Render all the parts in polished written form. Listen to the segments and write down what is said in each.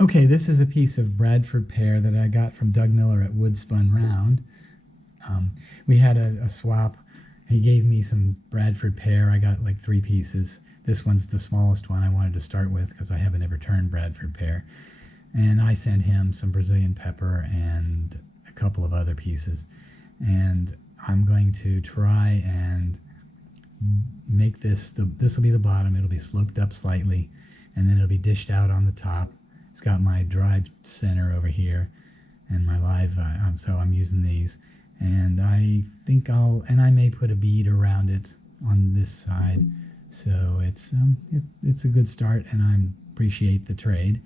Okay, this is a piece of Bradford pear that I got from Doug Miller at Wood Spun Round. We had a swap. He gave me some Bradford pear. I got like 3 pieces. This one's the smallest one I wanted to start with because I haven't ever turned Bradford pear. And I sent him some Brazilian pepper and a couple of other pieces. And I'm going to try and make this will be the bottom. It'll be sloped up slightly, and then it'll be dished out on the top. It's got my drive center over here and my live, so I'm using these. And I think I may put a bead around it on this side. So it's a good start, and I appreciate the trade.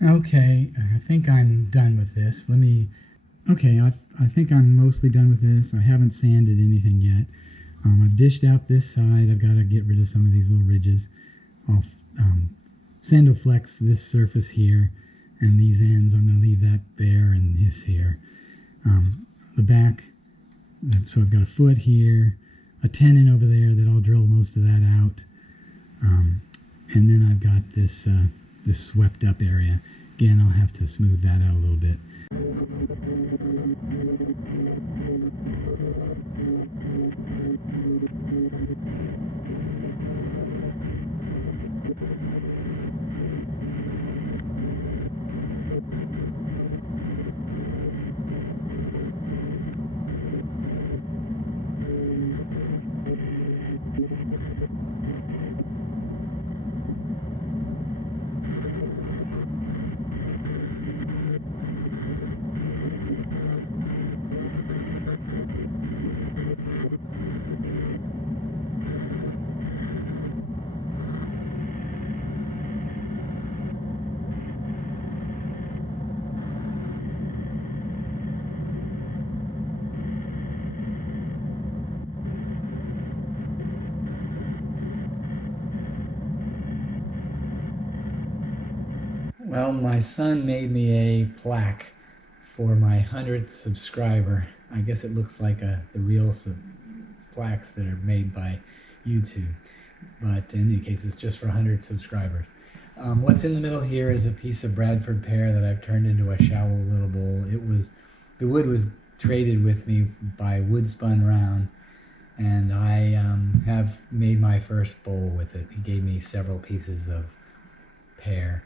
Okay, I think I'm done with this. Okay, I think I'm mostly done with this. I haven't sanded anything yet. I've dished out this side. I've got to get rid of some of these little ridges. I'll sandoflex this surface here, and these ends, I'm going to leave that there and this here. The back, so I've got a foot here, a tenon over there that I'll drill most of that out. And then I've got this swept up area. Again, I'll have to smooth that out a little bit. Well, my son made me a plaque for my 100th subscriber. I guess it looks like the real plaques that are made by YouTube. But in any case, it's just for 100 subscribers. What's in the middle here is a piece of Bradford pear that I've turned into a shallow little bowl. The wood was traded with me by Wood Spun Round, and I have made my first bowl with it. He gave me several pieces of pear,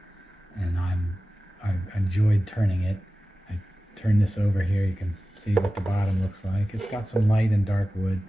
and I enjoyed turning it. I turned this over here. You can see what the bottom looks like. It's got some light and dark wood.